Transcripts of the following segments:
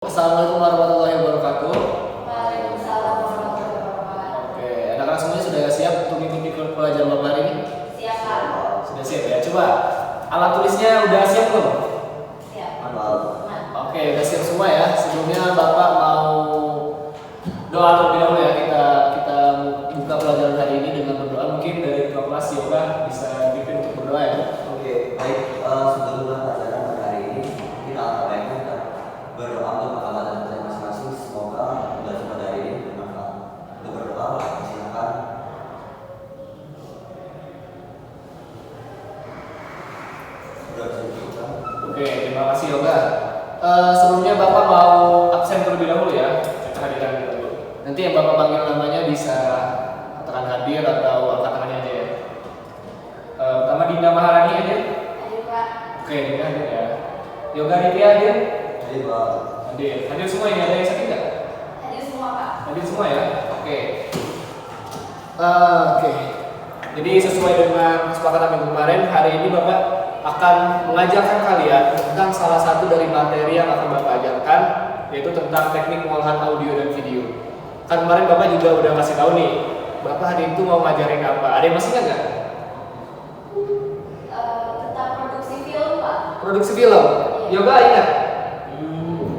Assalamualaikum warahmatullahi wabarakatuh. Waalaikumsalam warahmatullahi wabarakatuh. Oke, anak-anak semuanya sudah siap untuk mengikuti pelajaran Bapak hari ini? Siap, Pak. Sudah siap ya? Coba alat tulisnya udah siap belum? Siap. Oke, udah siap semua ya. Sebelumnya Bapak mau doa terlebih dahulu ya. Kita buka pelajaran hari ini dengan berdoa. Mungkin dari ketua kelas Yoga bisa dipimpin untuk berdoa ya. Oke, baik. Sebelum pelajaran pada hari ini, kita baiknya berdoa untuk pengalaman kita masing-masing. Semoga pelajaran pada hari ini bermanfaat. Untuk berdoa, silakan. Oke, terima kasih Yoga. Sebelumnya Bapak mau absen terlebih dahulu ya, kehadiran dulu. Nanti yang Bapak panggil namanya bisa katakan hadir atau angkat tangannya aja ya. Pertama Dinda Maharani hadir. Hadir, Pak. Oke, Dinda hadir ya. Yoga Nitya hadir. Jadi, Pak. Hadir semua ini, ada yang sakit nggak? Hadir semua, Pak. Hadir semua ya. Oke. Oke. Jadi sesuai dengan kesepakatan minggu kemarin, hari ini Bapak akan mengajarkan kalian tentang salah satu dari materi yang akan Bapak ajarkan, yaitu tentang teknik pengolahan audio dan video. Kan kemarin Bapak juga udah kasih tahu nih, Bapak hari itu mau ngajarin apa? Ada yang masih ingat nggak? Tentang produksi film, Pak. Produksi film. Yoga ingat?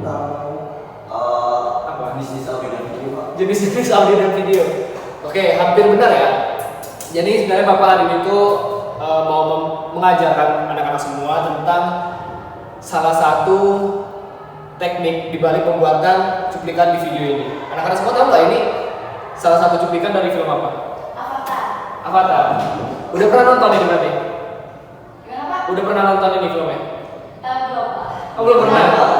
Tentang Apa? bisnis audio dan video, Pak. Jenis-jenis audio dan video. Oke, hampir benar ya. Jadi sebenarnya Bapak hari ini tuh mau mengajarkan anak-anak semua tentang salah satu teknik dibalik pembuatan cuplikan di video ini. Anak-anak semua tahu nggak ini salah satu cuplikan dari film apa? Avatar. Avatar. Udah pernah nonton ini berarti? Gimana, Pak? Udah pernah nonton ini filmnya? Belum, Pak. Oh, belum pernah. Pak,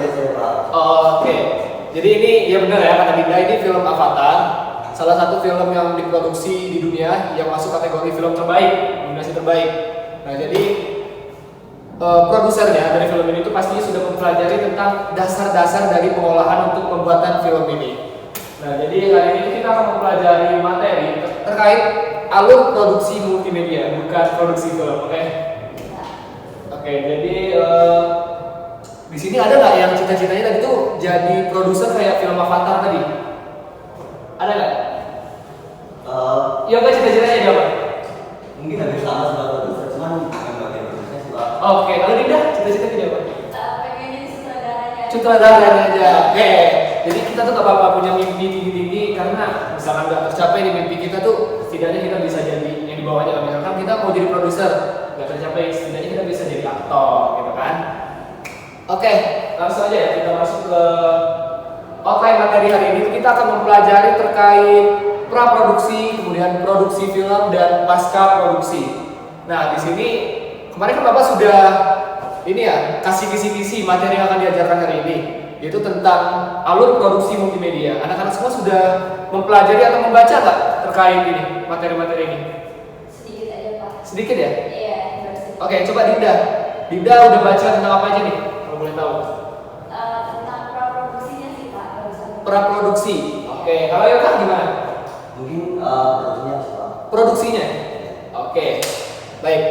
biasa ya, Pak. Oh, oke. Jadi ini ya benar ya kata Dinda, ini film Avatar, salah satu film yang diproduksi di dunia yang masuk kategori film terbaik, nominasi terbaik. Nah, jadi produsernya dari film ini itu pastinya sudah mempelajari tentang dasar-dasar dari pengolahan untuk pembuatan film ini. Nah, jadi hari ini kita akan mempelajari materi terkait alur produksi multimedia, bukan produksi film, oke? Oke, jadi di sini ada nggak yang cita-citanya tadi tuh jadi produser kayak film Avatar tadi? Ada nggak? Iya nggak cita-citanya dia apa? Mungkin hampir sama sudah produser, cuman yang bagian produsernya sih, Pak. Oke, kalau Dinda cita-citanya dia apa? Pengen jadi sutradaranya. Sutradaranya aja. Oke, jadi kita tuh nggak apa-apa punya mimpi tinggi-tinggi karena misalkan nggak tercapai nih mimpi kita tuh, setidaknya kita bisa jadi yang di bawahnya. Misalkan kita mau jadi produser, nggak tercapai, setidaknya kita bisa jadi aktor, gitu kan? Oke, langsung aja ya kita masuk ke outline materi hari ini. Kita akan mempelajari terkait praproduksi, kemudian produksi film dan pasca produksi. Nah, di sini kemarin kan Bapak sudah ini ya kasih kisi-kisi materi yang akan diajarkan hari ini, yaitu tentang alur produksi multimedia. Anak-anak semua sudah mempelajari atau membaca nggak terkait ini materi-materi ini? Sedikit aja, Pak. Sedikit ya? Iya, sedikit. Oke, coba Dinda. Dinda udah baca tentang apa aja nih? Kalau boleh tahu. Tentang praproduksinya sih, Pak. Barusan. Praproduksi. Oke, kalau Yoga gimana? Mungkin produksinya sih, Pak. Produksinya. Oke, baik.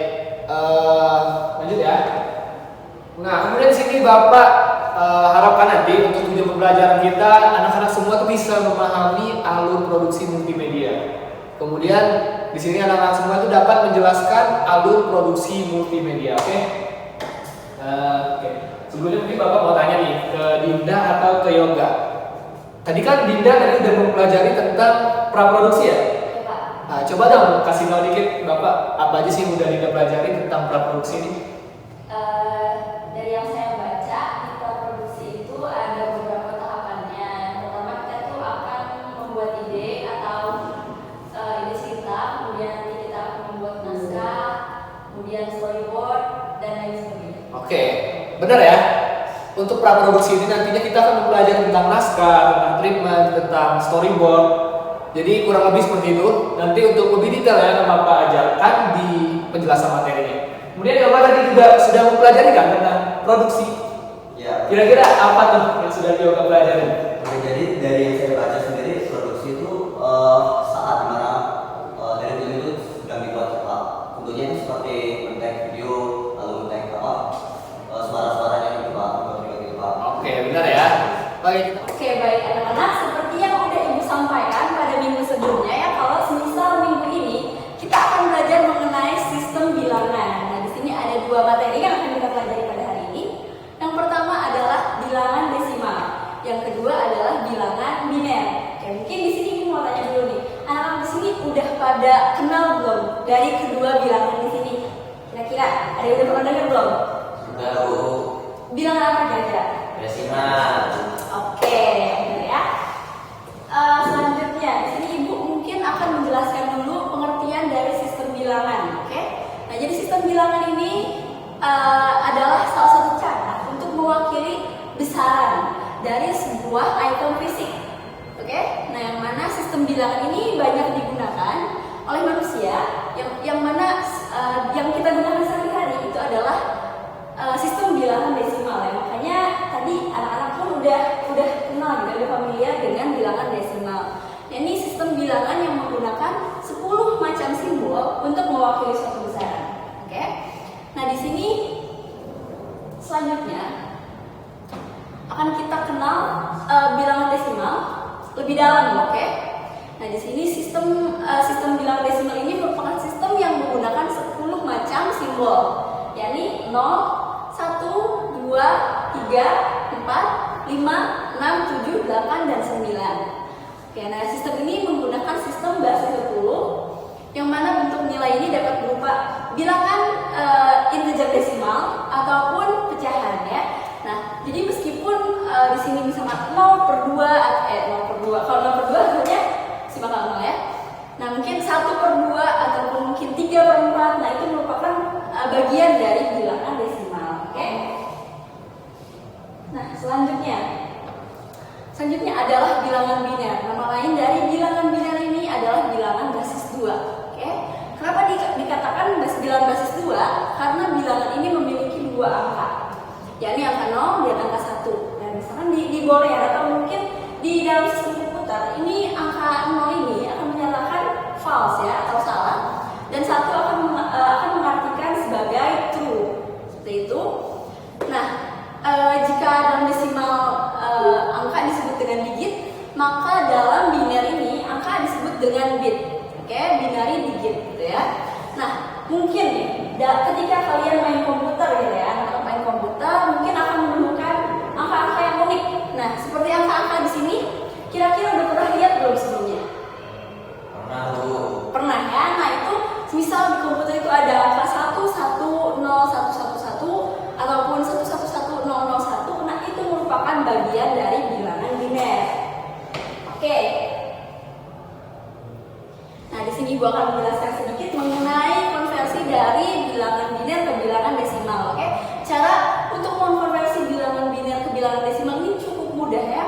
Lanjut ya. Nah, kemudian di sini Bapak harapkan nanti untuk tujuan pembelajaran kita, anak-anak semua tuh bisa memahami alur produksi multimedia. Kemudian di sini anak-anak semua itu dapat menjelaskan alur produksi multimedia. Oke? Oke. Sebelumnya mungkin Bapak mau tanya nih ke Dinda atau ke Yoga. Tadi kan Dinda tadi udah mempelajari tentang praproduksi ya? Iya, Pak. Nah, coba dong kasih tahu dikit Bapak apa aja sih yang udah Dinda pelajari tentang praproduksi ini? Dari yang saya baca, di praproduksi itu ada beberapa tahapannya. Yang pertama kita tuh akan membuat ide atau ide cerita, kemudian nanti kita akan membuat naskah, kemudian storyboard dan lain sebagainya. Oke, benar ya. Untuk praproduksi ini nantinya kita akan mempelajari tentang naskah, tentang treatment, tentang storyboard. Jadi kurang lebih seperti itu. Nanti untuk lebih detail ya akan Bapak ajarkan di penjelasan materinya. Kemudian Bapak tadi juga sudah mempelajari kan tentang produksi. Ya. Kira-kira apa tuh yang sudah Yoga pelajari? Oke, jadi dari yang saya baca sendiri, produksi itu saat dimana dari film itu sedang dibuat, Pak. Tentunya itu seperti men-take video, lalu men-take suara-suaranya gitu, Pak. Gitu, Pak. Oke, benar ya. Oke, kita Oke, baik anak-anak, seperti yang udah Ibu sampaikan pada minggu sebelumnya ya, kalau semisal minggu ini kita akan belajar mengenai sistem bilangan. Nah, di sini ada dua materi yang akan kita pelajari pada hari ini. Yang pertama adalah bilangan desimal, yang kedua adalah bilangan biner. Oke, mungkin di sini Ibu mau tanya dulu nih, anak-anak di sini udah pada kenal belum dari kedua bilangan di sini? Kira-kira ada yang udah pernah dengar belum? Sudah Bu. Bilangan apa kira-kira? Desimal. Oke, benar ya. Selanjutnya, di sini Ibu mungkin akan menjelaskan dulu pengertian dari sistem bilangan. Oke, nah jadi sistem bilangan ini adalah salah satu cara untuk mewakili besaran dari sebuah item fisik. Oke, nah yang mana sistem bilangan ini banyak digunakan oleh manusia, yang mana yang kita gunakan sehari-hari itu adalah sistem bilangan desimal ya. Makanya tadi anak-anak pun udah kenal gitu, udah familiar dengan bilangan desimal. Ini sistem bilangan yang menggunakan 10 macam simbol untuk mewakili suatu besaran. Oke. Nah, di sini selanjutnya akan kita kenal bilangan desimal lebih dalam, oke? Nah, di sini sistem bilangan desimal ini merupakan sistem yang menggunakan 10 macam simbol, yakni 0, 1, 2, 3, 4, 5, 6, 7, 8, dan 9. Oke, nah sistem ini menggunakan sistem basis 10 yang mana bentuk nilai ini dapat berupa bilangan integer desimal ataupun pecahan ya. Nah, jadi meskipun di sini misalnya 0/2 kalau 0/2 hasilnya simakal 0 ya. Nah, mungkin 1/2 ataupun mungkin 3/4, nah itu merupakan bagian dari bilangan desimal. Oke. Nah, selanjutnya adalah bilangan biner. Nama lain dari bilangan biner ini adalah bilangan basis 2. Oke. Kenapa dikatakan bilangan basis 2? Karena bilangan ini memiliki dua angka, yakni angka 0 dan angka 1. Dan misalkan di boolean atau mungkin di dalam sistem komputer ini angka 0 ini akan menyatakan false ya atau salah, dan 1 akan mengartikan sebagai true. Seperti itu. Nah, jika dalam desimal angka disebut dengan digit, maka dalam biner ini angka disebut dengan bit. Oke, binary digit gitu ya. Nah, mungkin nih ketika kalian main komputer gitu ya, anak main komputer mungkin akan menemukan angka-angka yang unik. Nah, seperti angka-angka di sini, kira-kira udah pernah lihat belum sebelumnya? Pernah Bu. Pernah ya. Nah, itu misal di komputer itu ada angka 1101111 ataupun 111001. Nah, itu merupakan bagian dari bilangan biner. Oke. Nah, di sini Ibu akan menjelaskan sedikit mengenai konversi dari bilangan biner ke bilangan desimal. Oke. Cara untuk mengkonversi bilangan biner ke bilangan desimal ini cukup mudah ya.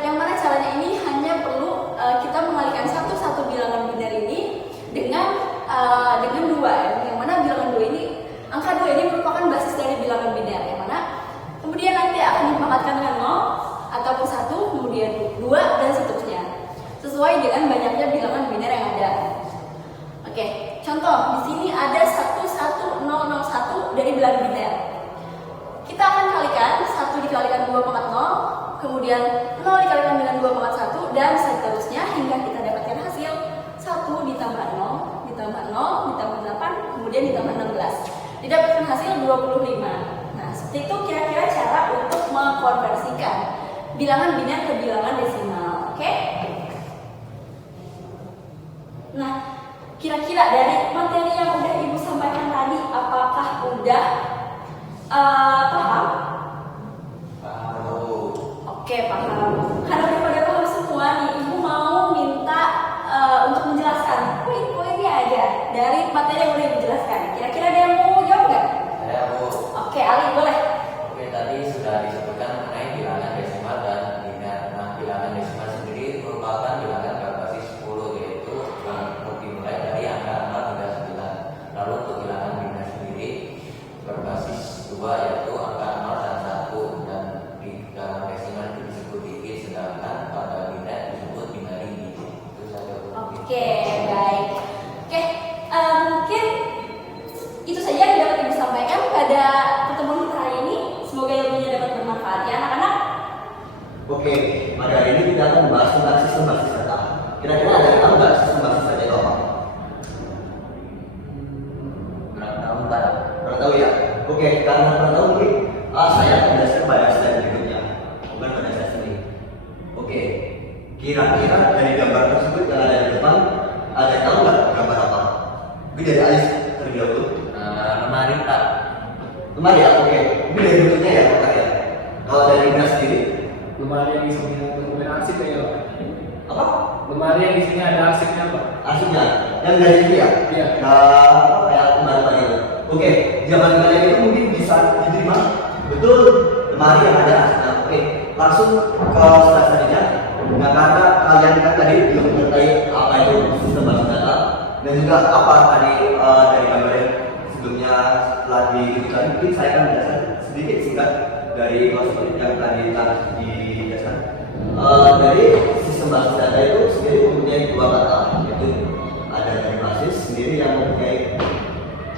Yang mana caranya ini hanya perlu kita mengalihkan satu bilangan biner ini dengan 2 ya. Yang mana bilangan 2 ini, angka 2 ini merupakan basis dari bilangan biner, yang mana kemudian nanti akan dipangkatkan dengan 0 ataupun 1, kemudian 2 dan seterusnya, sesuai dengan banyaknya bilangan biner yang ada. Oke, contoh di sini ada 11001 dari bilangan biner. Kita akan kalikan 1 dikalikan 2,0, kemudian 0 dikalikan dengan 2,1 dan seterusnya hingga kita dapatkan hasil 1 ditambah 0 ditambah 0 ditambah 8 kemudian ditambah 16. Didapatkan hasil 25. Nah, seperti itu kira-kira cara untuk mengkonversikan bilangan biner ke bilangan desimal. Oke? Nah, kira-kira dari materi yang udah Ibu sampaikan tadi, apakah udah paham? Paham Bu. Oke, paham. Karena daripada paham semua nih, Ibu mau minta untuk menjelaskan poin-poinnya aja dari materi yang udah dijelaskan. Kira-kira ada yang mau jawab nggak? Saya Bu. Oke, Ali boleh. Oke, tadi sudah disebutkan mengenai bilangan desimal dan biner. Nah, bilangan desimal sendiri merupakan bilangan berbasis 10, yaitu dimulai dari angka 0 hingga 9. Lalu untuk bilangan biner sendiri berbasis 2, yaitu angka 0 dan 1, dan di dalam desimal itu disebut digit Oke, pada hari ini kita akan membahas tentang sistem basis data. Kira-kira ada yang tahu nggak sistem basis data itu apa? Kurang tahu Pak. Pernah tahu ya? Oke, karena pernah tahu mungkin saya akan menjelaskan pada slide berikutnya, bukan pada slide sini. Oke, kira-kira dari gambar tersebut yang ada di depan, ada yang tahu nggak gambar apa? Mungkin dari Alis terlebih dahulu. Lemari Pak. Lemari ya? Oke, ini dari bentuknya ya, Pak ya. Kalau dari Ina sendiri, Lemari yang isinya dokumen arsip kayaknya Pak. apa? Lemari yang isinya ada arsipnya Pak. Arsipnya yang dari sini ya? Iya. Nah, kayak lemari itu. Oke, zaman kalian itu mungkin bisa diterima. Betul, lemari yang ada arsipnya. Oke, langsung ke slide selanjutnya. Nah, karena kalian kan tadi belum mengerti apa itu sistem basis data dan juga apa tadi dari gambar yang sebelumnya telah ditunjukkan, mungkin saya akan menjelaskan sedikit singkat dari konsep yang tadi telah dijelaskan. Dari sistem basis data itu sendiri mempunyai dua kata, yaitu ada dari basis sendiri yang mempunyai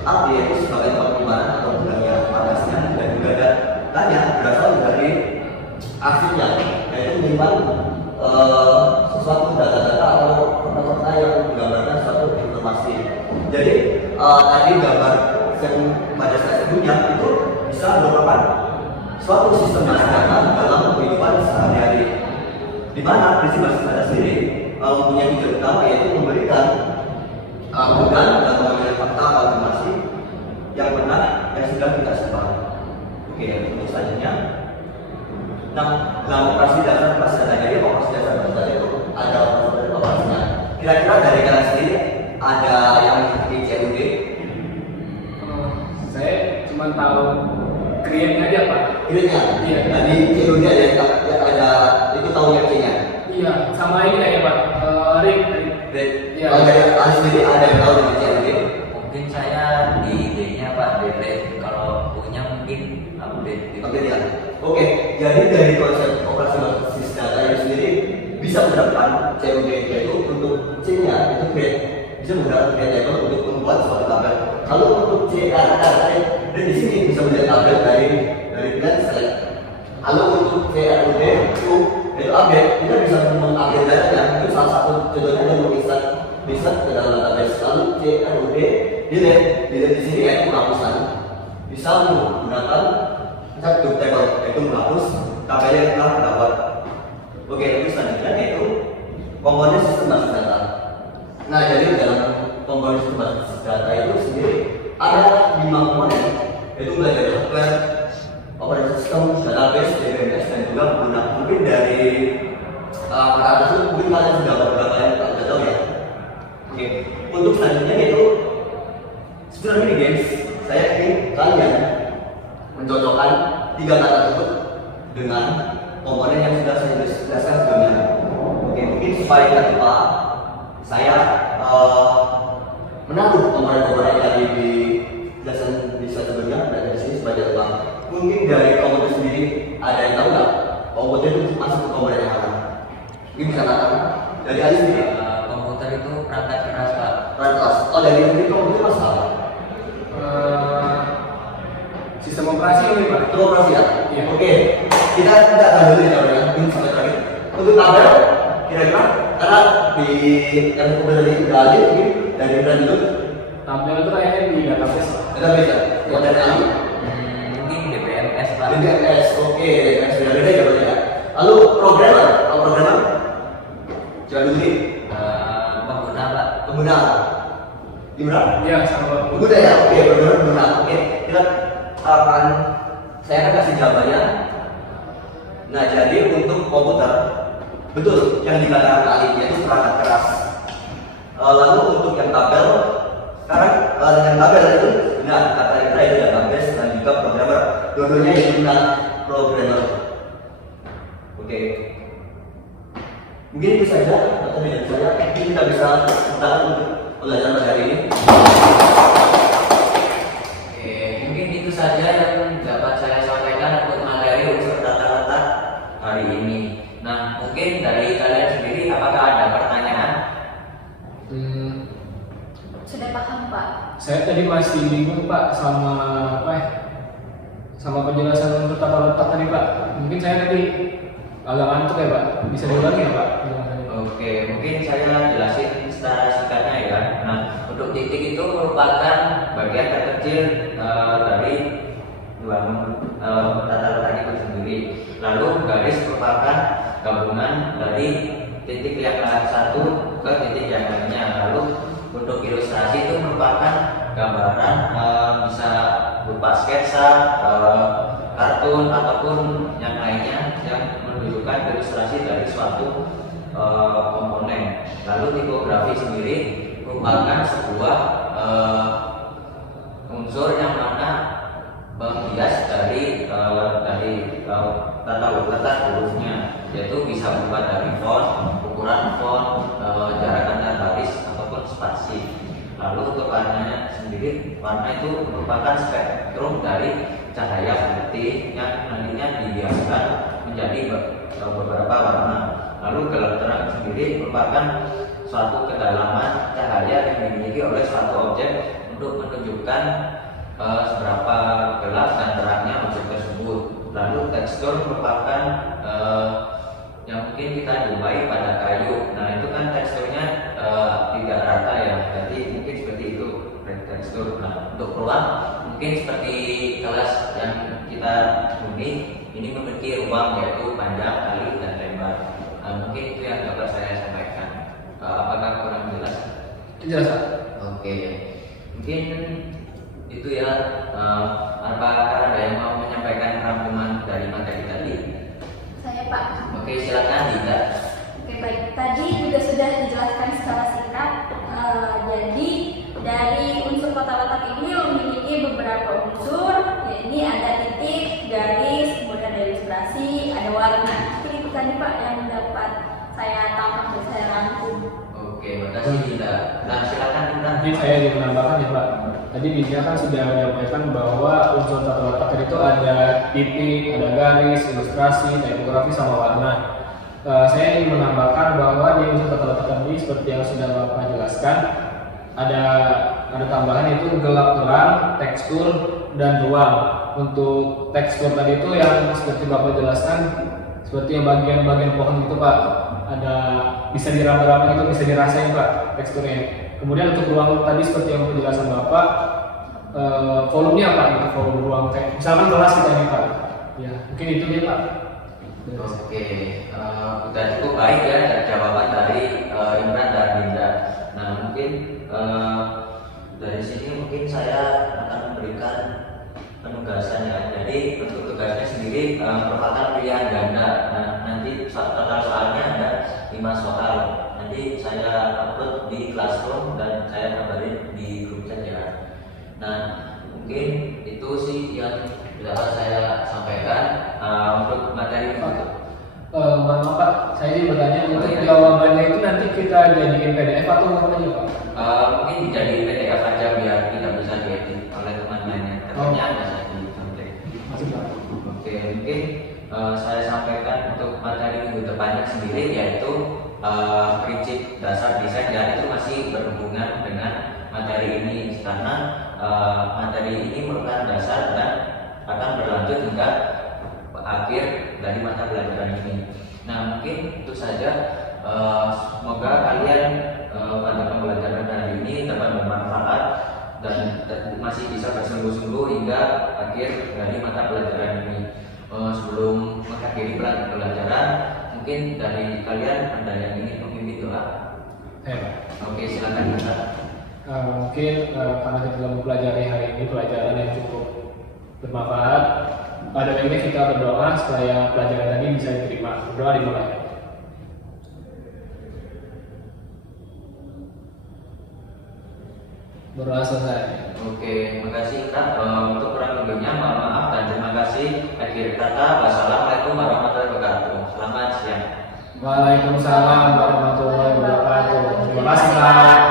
arti yaitu sebagai tempat penyimpanan atau gudangnya panasnya, dan juga ada tanya berasal dari arsipnya, yaitu menyimpan sesuatu data-data atau fakta-fakta yang menggambarkan suatu informasi. Jadi tadi gambar yang pada slide sebelumnya itu bisa merupakan suatu sistem basis data dalam kehidupan sehari-hari, di mana prinsip basis data sendiri mempunyai tujuan utama yaitu memberikan kemudahan dan mengambil fakta atau informasi yang benar yang sudah kita simpan. Oke, untuk selanjutnya. Nah, dalam operasi dasar basis data, jadi operasi dasar basis data itu ada operasinya. Kira-kira dari kalian sendiri ada yang di CUD? Saya cuma tahu create aja Pak. Ini-nya? Iya. Nah, di CUD ada itu tahu yang C-nya? Iya, sama ini kayak Pak. Ring. Iya. Kalau dari kalian sendiri ada yang tahu dari CUD? Mungkin saya di D-nya Pak, D-Red. Kalau punya mungkin update gitu. Oke ya. Oke, jadi dari konsep operasi basis data itu sendiri bisa menggunakan CUD, yaitu untuk C-nya itu create, bisa menggunakan create table untuk membuat suatu tabel. Kalau untuk CRR dan di sini bisa melihat tabel dari plan select. Kalau untuk CRUD itu update, kita bisa mengupdate datanya. Itu salah satu contohnya yang bisa ke dalam database. Lalu CRUD delete di sini yaitu penghapusan. Bisa menggunakan satu table yaitu menghapus tabel yang telah terdapat. Oke, itu selanjutnya yaitu komponen sistem basis data. Nah, jadi dalam komponen sistem basis data itu sendiri ada 5 komponen, yaitu mulai dari hardware, operating system, database, DBMS, dan juga menggunakan mungkin dari kata tersebut mungkin kalian sudah beberapa yang tidak tahu ya. Oke, untuk selanjutnya yaitu sebenarnya di games saya ingin kalian mencocokkan 3 kata tersebut dengan komponen yang sudah saya jelaskan sebelumnya. Oke, mungkin supaya tidak lupa, saya menaruh komponen-komponen yang tadi dijelaskan di slide sebelumnya dan dari sini supaya tidak lupa. Mungkin dari komponen sendiri ada yang tahu nggak komponen itu masuk ke komponen yang mana? Mungkin bisa katakan dari Ali sendiri. Komputer itu perangkat keras Pak. Perangkat keras. Oh, dari sendiri komputer masalah. Sistem operasi ini Pak. Itu operasi ya? Iya. Oke, kita akan dulu ya mungkin sampai terakhir. Untuk tabel, kira-kira karena di yang komputer dari Ali mungkin dari berapa dulu? Tabel itu kayaknya di database Pak. Database ya? Yang dari Ali? Mungkin DBMS Pak. DBMS, oke, DBMS sudah beda ya berarti ya. Lalu programmer, kalau programmer? Coba dulu nih, Pengguna Pak. pengguna. Gimana? Iya, sama Pak. Pengguna ya, oke, programmer pengguna. Oke, kita akan saya akan kasih jawabannya. Nah, jadi untuk komputer, betul yang dikatakan Ali yaitu perangkat keras. Lalu untuk yang tabel, sekarang yang tabel itu benar kata kita itu database dan juga programmer. Dua-duanya itu benar programmer. Oke. Mungkin itu saja atau tidak saja. Mungkin kita bisa katakan untuk pelajaran pada hari ini. Oke, mungkin itu saja yang dapat saya sampaikan untuk materi unsur data hari ini. Nah, mungkin dari kalian sendiri apakah ada pertanyaan? Sudah paham Pak? Saya tadi masih bingung Pak sama apa ya? Sama penjelasan untuk tata letak tadi Pak. Mungkin saya tadi agak ngantuk ya Pak. Bisa diulangi ya Pak? Oke, mungkin saya jelasin secara singkatnya ya. Nah, untuk titik itu merupakan bagian terkecil dari tata letak itu sendiri. Lalu garis merupakan gabungan dari titik yang satu ke titik yang lainnya. Lalu untuk ilustrasi itu merupakan gambaran bisa berupa sketsa, kartun ataupun yang lainnya yang menunjukkan ilustrasi dari suatu komponen. Lalu tipografi sendiri merupakan sebuah unsur yang mana menghias dari tata letak hurufnya, yaitu bisa berupa dari font, ukuran font, jarak antar baris ataupun spasi. Lalu untuk warnanya sendiri, warna itu merupakan spektrum dari cahaya putih yang nantinya dibiaskan menjadi beberapa warna. Lalu gelap terang sendiri merupakan suatu kedalaman cahaya yang dimiliki oleh suatu objek untuk menunjukkan seberapa gelap dan terangnya objek tersebut. Lalu tekstur merupakan yang mungkin kita jumpai pada kayu. Nah itu kan teksturnya tidak rata ya, jadi mungkin seperti itu tekstur. Nah untuk ruang mungkin seperti kelas yang kita huni ini memiliki ruang yaitu panjang, kali, dan lebar. Mungkin itu yang dapat saya sampaikan. Apakah kurang jelas? Jelas Pak. Oke, mungkin itu ya. Apakah ada yang mau menyampaikan rangkuman dari materi tadi? Saya Pak. Oke, silakan Dinda. Oke baik, tadi juga sudah dijelaskan secara singkat. Jadi dari unsur tata letak ini memiliki beberapa unsur. Ya, ini ada titik, garis, kemudian ada ilustrasi, ada warna. Seperti itu tadi Pak yang dapat saya tangkap dan saya rangkum. Oke, makasih Dinda. Nah, silakan Dinda. Mungkin saya ingin menambahkan ya Pak. Tadi Dinda kan sudah menyampaikan bahwa unsur tata letak itu ada titik, ada garis, ilustrasi, tipografi, sama warna. Saya ingin menambahkan bahwa di unsur tata letak ini seperti yang sudah Bapak jelaskan, ada tambahan yaitu gelap terang, tekstur, dan ruang. Untuk tekstur tadi itu yang seperti Bapak jelaskan, seperti yang bagian-bagian pohon itu Pak, ada bisa diraba-raba itu, bisa dirasain Pak teksturnya. Kemudian untuk ruang tadi seperti yang penjelasan Bapak, volumenya apa itu volume ruang misalkan kelas kita ini Pak. Ya, mungkin itu dia Pak. Oke, udah cukup baik ya jawaban dari Imran dan Dinda. Nah mungkin dari sini mungkin saya akan memberikan penugasannya. Jadi untuk tugasnya sendiri merupakan pilihan ganda. Nah nanti total soalnya ada 5 soal. Nanti saya upload di Classroom dan saya kabarin di grup chat ya. Nah mungkin itu sih yang dapat saya sampaikan untuk materi itu. Mohon maaf Pak, saya ingin bertanya untuk jawabannya itu nanti kita jadiin PDF atau apa aja Pak? Mungkin dijadiin PDF aja biar tidak bisa diedit oleh teman lainnya. Ternyata ada satu template. Masih Pak. Oke, mungkin saya sampaikan untuk materi minggu depannya sendiri yaitu prinsip dasar desain, dan itu masih berhubungan dengan materi ini karena materi ini merupakan dasar dan akan berlanjut hingga akhir dari mata pelajaran ini. Nah mungkin itu saja. Semoga kalian pada pembelajaran hari ini dapat bermanfaat dan masih bisa bersungguh-sungguh hingga akhir dari mata pelajaran ini. Sebelum mengakhiri pelajaran, mungkin dari kalian ada yang ingin memimpin doa? Oke, silakan Pak. Mungkin karena kita telah mempelajari hari ini pelajaran yang cukup bermanfaat, pada baiknya kita berdoa supaya pelajaran tadi bisa diterima. Berdoa dimulai. Berdoa selesai. Oke, makasih Kak. Untuk kurang lebihnya mohon maaf dan terima kasih. Akhir kata, wassalamualaikum warahmatullahi wabarakatuh. Selamat siang. Waalaikumsalam warahmatullahi wabarakatuh. Terima kasih Pak.